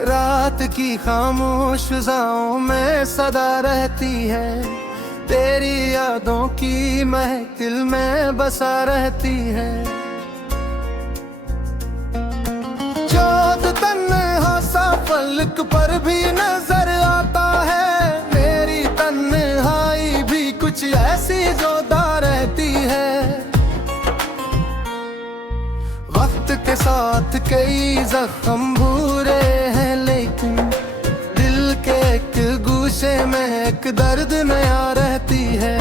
रात की खामोश फिजाओं में सदा रहती है, तेरी यादों की महफिल में बसा रहती है। चाँद तन्हा सा पलक पर भी नजर आता है, मेरी तन्हाई भी कुछ ऐसी जोदा रहती है। वक्त के साथ कई जख्म भूरे हैं, लेकिन दिल के एक गूशे में एक दर्द नया रहती है।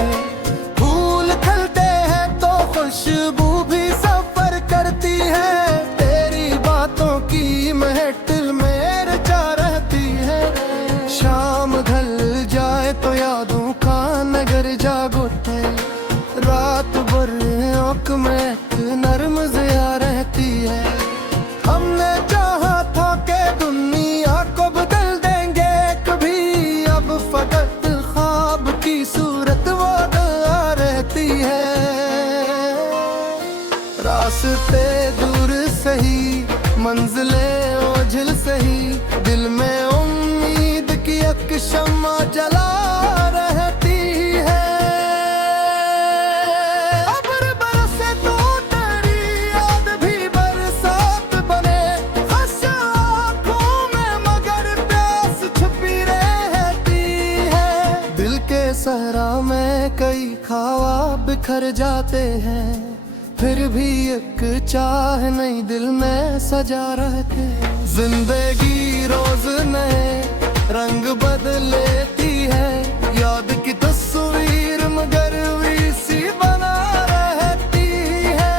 फूल खिलते हैं तो खुशबू भी सफर करती है, तेरी बातों की महफिल में रचा रहती है। शाम ढल जाए तो यादों का नगर जाग उठे, रात भर आँख में एक नर्म ज़िया रहती है। हमने चाहा था कि दुनिया को बदल देंगे कभी, अब फकत ख्वाब की सूरत वो आ रहती है। रास्ते दूर सही, मंजिलें ओझल सही, दिल में उम्मीद की एक शम्मा जला रहती है। अब्र बरसे तो तेरी याद भी बरसात बने, हंसा आँखों में मगर प्यास छुपी रहती है। दिल के सहरा में कई ख्वाब बिखर जाते हैं, फिर भी एक चाह नहीं दिल में सजा रहते। जिंदगी रोज नए रंग बदलेती है, याद की तस्वीर मगर सी बना रहती है।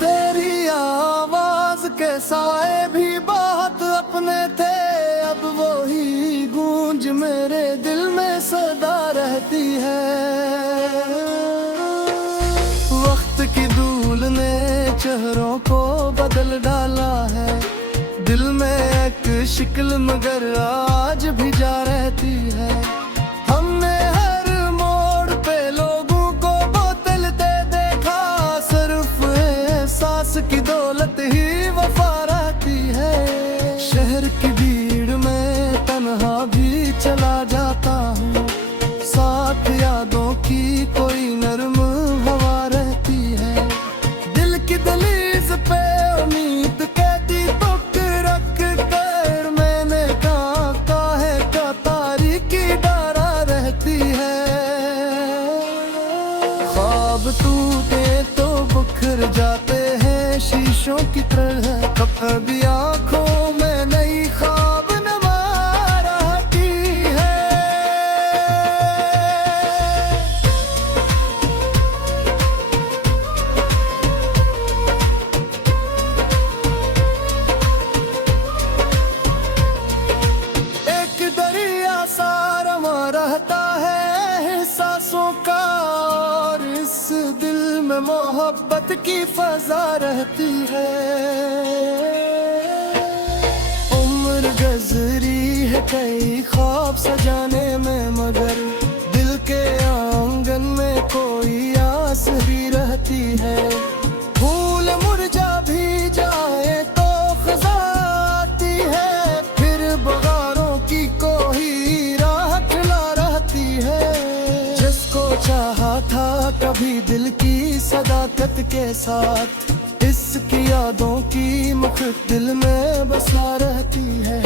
तेरी आवाज के साए भी बहुत अपने थे, अब वो ही गूंज मेरे दिल में सदा रहती है। वक्त की धूल ने चेहरों को बदल डाला है, दिल में एक शिकल मगर आज भी जा रहती है। हमने हर मोड़ पे लोगों को बोतलते देखा, सिर्फ एहसास की दौलत ही वफा रहती है। शहर की भीड़ में तन्हा भी चला जाता हूँ, साथ यादों की कोई नर्म हवा रहती है। दिल की दहलीज पे उम्मीद कहती तुक रख कर, मैंने कहा है का तारीकी डरा रहती है। ख्वाब टूटे तो बिखर जाते हैं शीशों की तरह, कभी आँखों में नई ख्वाब नमा रहती है। एक दरिया सा रमा रहता है एहसासों का, और इस दिल में मोहब्बत की फजा रहती है। उम्र गुजरी है कई ख्वाब सजाने में, मगर दिल के आंगन में कोई आस भी रहती है। फूल मुरझा भी जाए तो खज़ा आती है, फिर बगारों की कोई राह खिला रहती है। जिसको चाहा था कभी दिल की सदाकत के साथ, इसकी यादों की मुख्त दिल में बसा रहती है।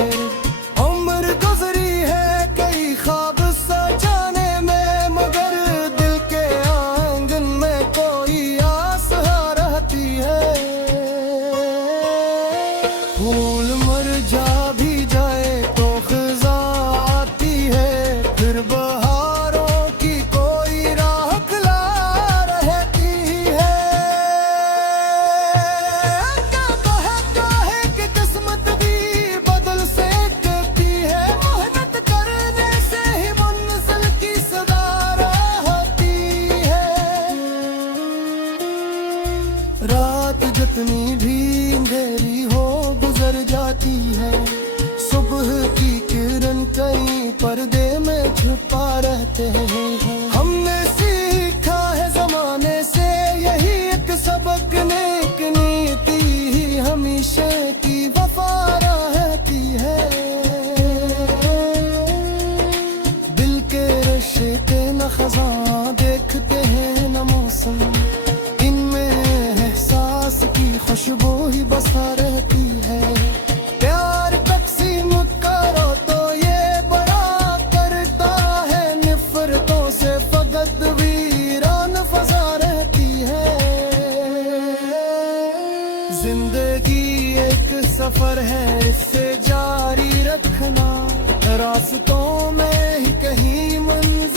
उम्र गुजरी है कई ख्वाब सजाने में, मगर दिल के आंगन में कोई आस रहती है। फूल मुरझा भी जाए तो खज़ा आती है, फिर बहारों की कोई राह खिला रहती है। क्या कहे कि किस्मत भी बदल से पर्दे में छुपा रहते हैं। हमने सीखा है जमाने से यही एक सबक, नेक नीति ही हमेशा की वफा रहती है। दिल के रिश्ते न खज़ां देखते हैं न मौसम, इनमें एहसास की खुशबू ही बसा रहती है। प्यार तकसीम करो तो ये बड़ा करता है, निफरतों से फकत वीरान फजा रहती है। जिंदगी एक सफर है, इससे जारी रखना, रास्तों में ही कहीं मंजिल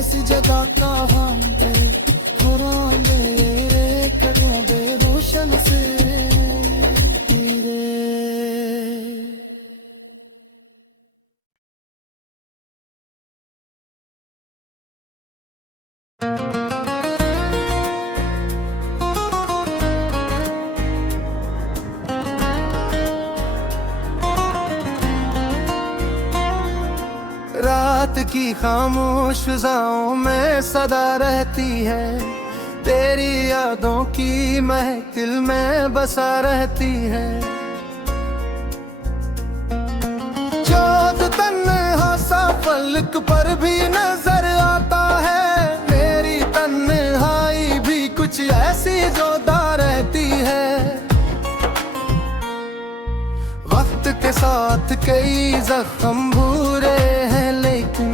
से जगह कहाँ पे पुराने कदों बे रोशन से रात की खामोश फिजाओं में सदा रहती है, तेरी यादों की महफिल में बसा रहती है। चाँद तन्हा सा फलक पर भी नजर आता है, मेरी तन्हाई भी कुछ ऐसी जोदा रहती है। वक्त के साथ कई जख्म भूरे हैं, लेकिन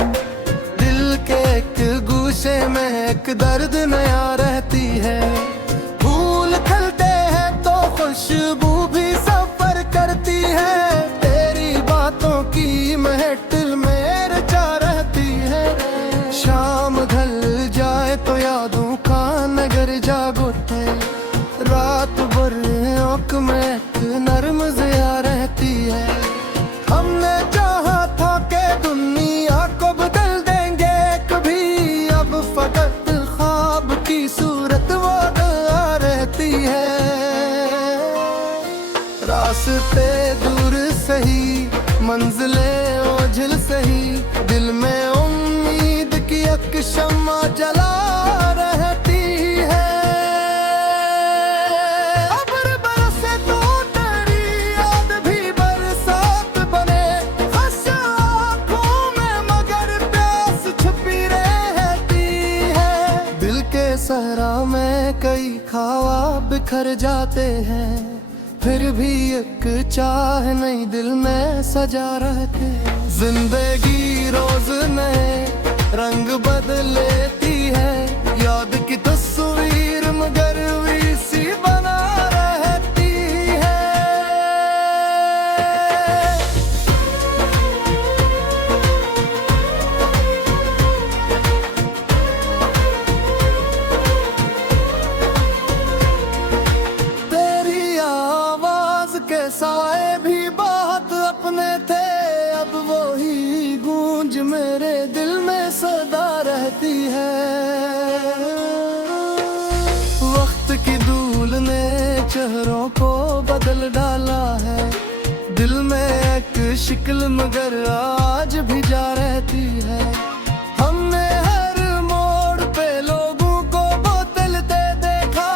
दिल के एक गूशे में एक दर्द नया रहती है। फूल खिलते हैं तो खुशबू भी सफर करती है, तेरी बातों की महफिल में रचा रहती है। शाम ढल जाए तो यादों का नगर जाग उठे, रात भर आँख में एक नर्म ज़िया रहती है। हमने चाहा था कि दुनिया को बदल देंगे कभी, अब फकत ख्वाब की सूरत वो आ रहती है। रास्ते दूर सही, मंजिलें ओझल सही, दिल में उम्मीद की एक शम्मा जला रहती है। सहरा में कई ख्वाब बिखर जाते हैं, फिर भी एक चाह नहीं दिल में सजा रहते। जिंदगी रोज नए रंग बदलेती है, याद की तस्वीर मगर सी बना रहती है। साए भी बहुत अपने थे, अब वो ही गूंज मेरे दिल में सदा रहती है। वक्त की धूल ने चेहरों को बदल डाला है, दिल में एक शिकल मगर आज भी जा रहती है। हमने हर मोड़ पे लोगों को बोतलते देखा,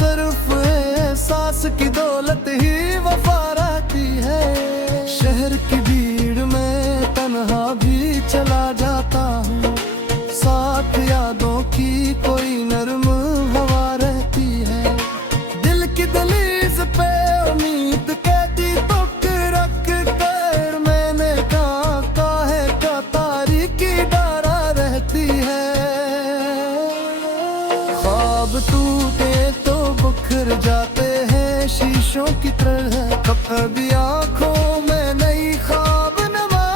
सिर्फ एहसास की दौलत ही वफा रहती है। शहर की भीड़ में तन्हा भी चला जाता हूँ, साथ यादों की कोई नर्म हवा रहती है। दिल की दहलीज पे उम्मीद कहती तुक रख कर, मैंने कहा है क्या तारीकी डरा रहती है। ख्वाब टूटे तो बिखर जाते हैं शीशों की तरह, कभी आँखों में नई ख्वाब नमा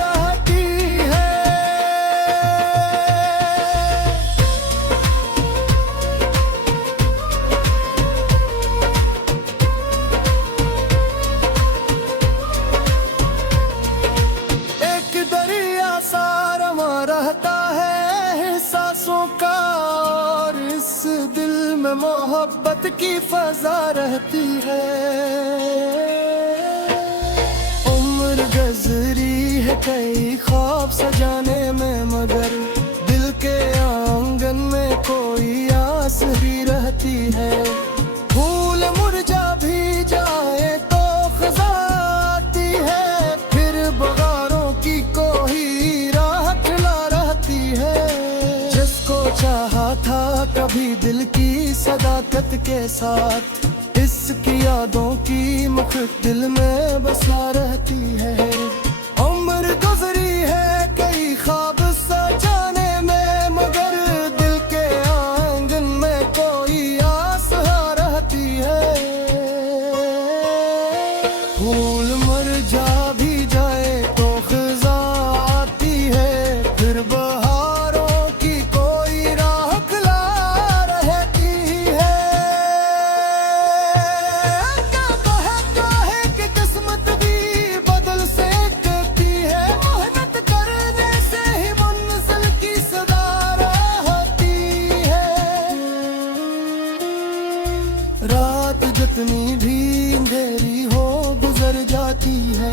रहती है। रात की फजा रहती है। उम्र गुजरी है कई ख्वाब सजाने में, मगर दिल के आंगन में कोई आस भी रहती है। फूल मुरझा भी जाए तो खज़ा आती है, फिर बहारों की कोई राह खिला रहती है। जिसको चाहा था कभी दिल की सदाकत के साथ, इसकी यादों की मुख दिल में बसा रहती है। उम्र गुजरी है कई ख्वाब सजाने में, मगर दिल के आंगन में कोई आस रहती है। फूल मुरझा भी जाए तो खज़ा आती है, फिर बहारों की कोई राह खिला रहती है। क्या है कि किस्मत भी बदल सकती है, मेहनत करने से ही मंजिल की सदा रहती है। रात जितनी भी अंधेरी हो गुजर जाती है,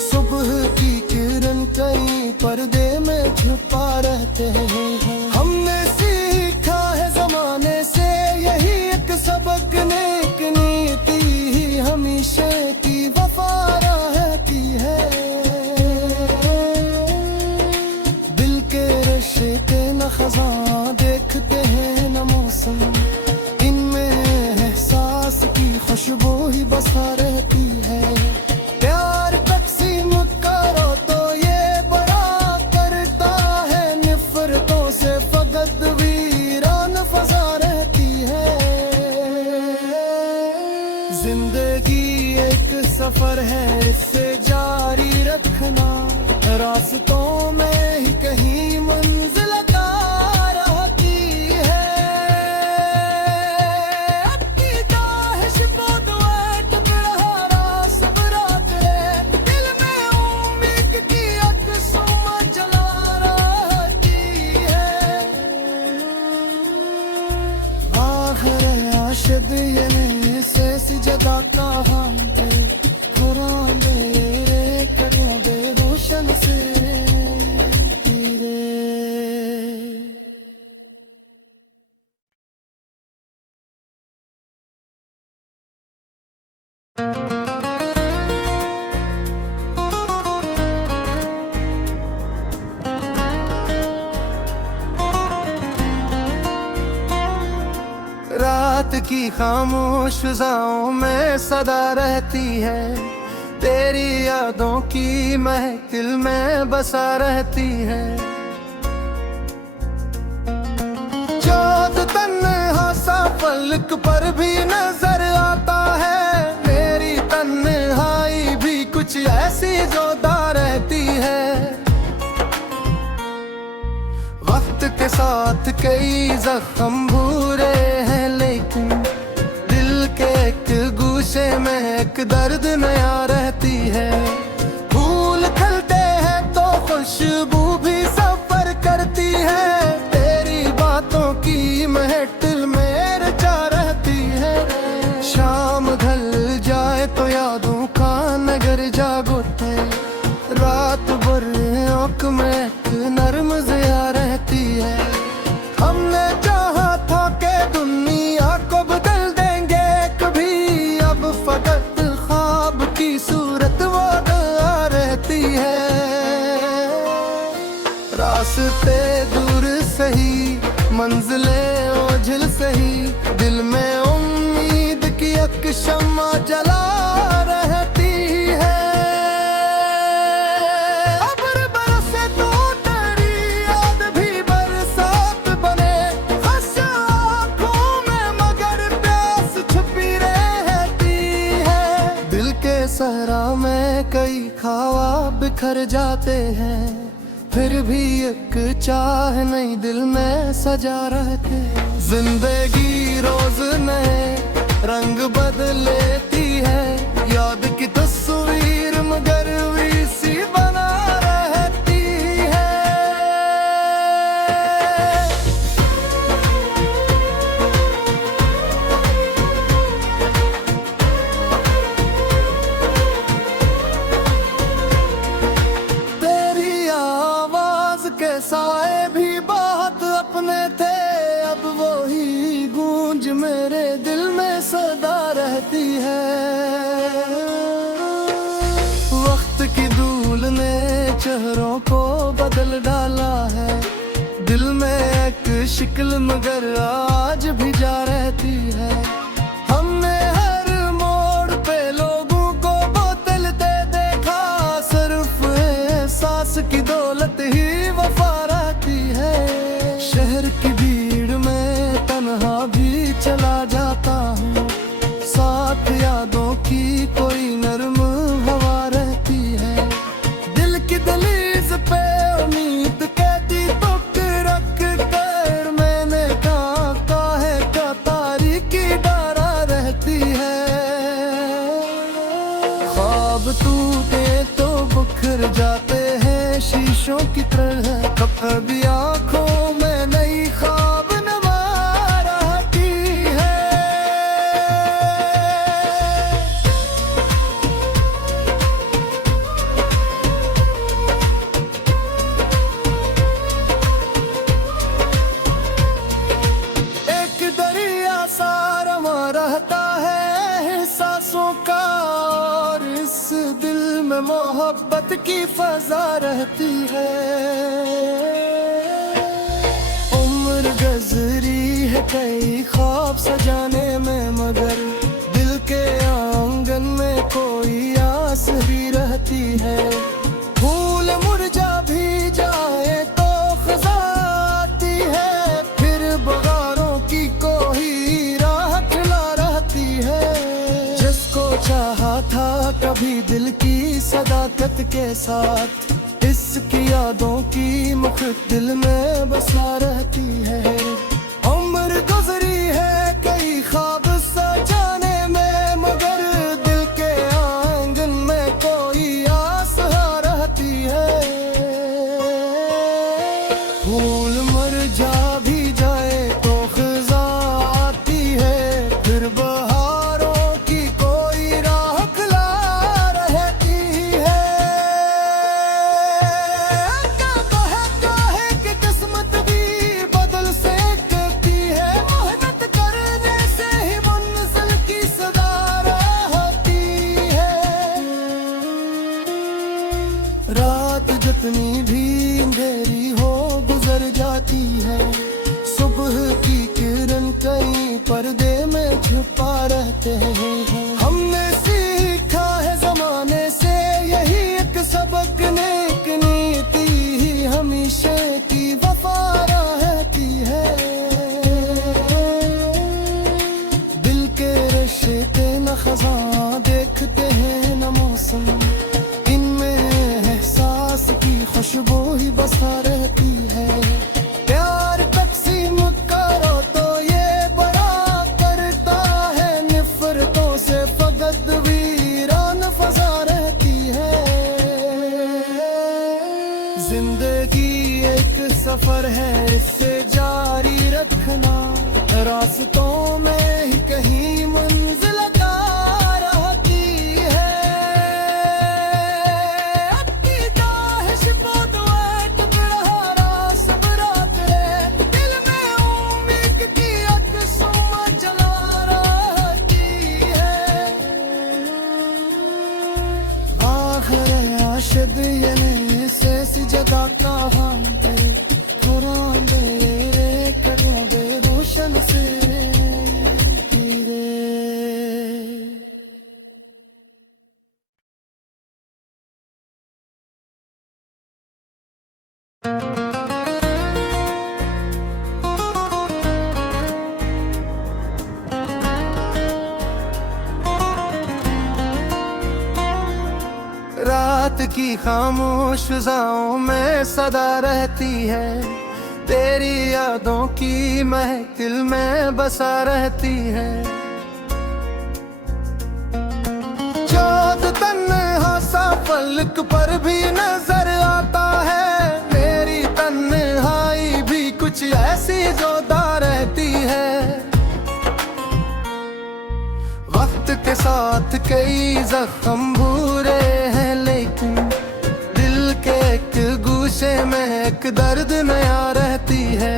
सुबह की किरण कहीं पर्दे में छुपा रहते हैं। हमने सीखा है जमाने से यही एक सबक, नेक नीति ही हमेशा की वफा रहती है। दिल के रिश्ते न खज़ा देखते हैं न मौसम, इनमें एहसास की खुशबू ही बसा रहती है। प्यार तकसीम करो तो ये बड़ा करता है, निफरतों से फकत वीरान फजा रहती है। जिंदगी एक सफर है, इससे जारी रखना, रास्तों में ही कहीं मंजिल जगह कहाँ थे, कुरान मेरे कदों बे रोशन से रात की खामोश फिजाओं में सदा रहती है, तेरी यादों की महफिल में बसा रहती है। चाँद तन्हा सा फलक पर भी नजर आता है, मेरी तन्हाई भी कुछ ऐसी जोदा रहती है। वक्त के साथ कई जख्म भूरे हैं, लेकिन दिल के एक गूशे में एक दर्द नया रहती है। फूल खिलते हैं तो खुशबू भी सफर करती है, तेरी बातों की महफिल में रचा रहती है। शाम ढल जाए तो यादों का नगर जाग उठे, रात भर आँख में एक नर्म ज़िया रहती है। हमने चाहा था कि दुनिया को बदल देंगे कभी, अब फकत ख्वाब की सूरत वो रहती है। रास्ते दूर सही, मंजिलें ओझल सही, दिल में उम्मीद की एक शम्मा जला रहती है। सहरा में कई ख्वाब बिखर जाते हैं, फिर भी एक चाह नहीं दिल में सजा रहते। जिंदगी रोज नए रंग बदलेती है, याद की तस्वीर मगर सी बना रहती है। रहती है। वक्त की धूल ने चेहरों को बदल डाला है, दिल में एक शिक्ल मगर आज भी जा रहती है। हमने हर मोड़ पे लोगों को बोतलते देखा, सिर्फ एहसास की दौलत ही वफा रहती है। शहर की भीड़ में तन्हा भी चला जाता हूँ, साथ यादों की कोई नर्म हवा रहती है। दिल की दहलीज पे उम्मीद कहती तुक रख कर, मैंने कहा काहे का तारीकी डरा रहती है। ख्वाब टूटे तो बिखर जाते हैं शीशों की तरह, कभी आंखों में नई ख्वाब नमा रहती है। एक दरिया सा रमा रहता है सांसों का, और इस दिल में मोहब्बत की फजा रहती है। उम्र गुजरी है कई ख्वाब सजाने में, मगर दिल के आंगन में कोई आस भी रहती है। फूल मुरझा भी जाए तो खज़ा आती है, फिर बहारों की कोई राह खिला रहती है। जिसको चाहा था कभी दिल की सदाकत के साथ, इसकी यादों की मुख दिल में बसा रहती है। उम्र गुजरी है कई ख्वाब सजाने में, मगर दिल के आंगन में कोई आस रहती है। फूल मुरझा भी जाए तो खज़ा आती है, फिर बहारों की कोई राह खिला रहती है। कहता है कि किस्मत भी बदल सकती है, मेहनत करने से ही मंजिल की सदा रहती है। रात जितनी भी अंधेरी हो गुजर जाती है, सुबह की किरण कहीं पर्दे में छुपा रहते हैं। हमने सीखा है जमाने से यही एक सबक, नेक नीति ही हमेशा की वफा रहती है। दिल के रिश्ते न खज़ा देखते हैं न मौसम, इनमें एहसास की खुशबू ही बसा रहती है। प्यार तकसीम करो तो ये बड़ा करता है, निफरतों से फकत वीरान फजा रहती है। जिंदगी एक सफर है, इससे जारी रखना, रास्तों में ही कहीं मंजिल जगा कहाँ पे कुरान दे कदों दे रोशन से रात की खामोश फिजाओं में सदा रहती है, तेरी यादों की महफिल में बसा रहती है। चाँद तन्हा सा पलक पर भी नजर आता है, मेरी तन्हाई भी कुछ ऐसी जोदा रहती है। वक्त के साथ कई जख्म भूरे हैं, लेकिन दिल के एक गूशे में एक दर्द नया रहती है।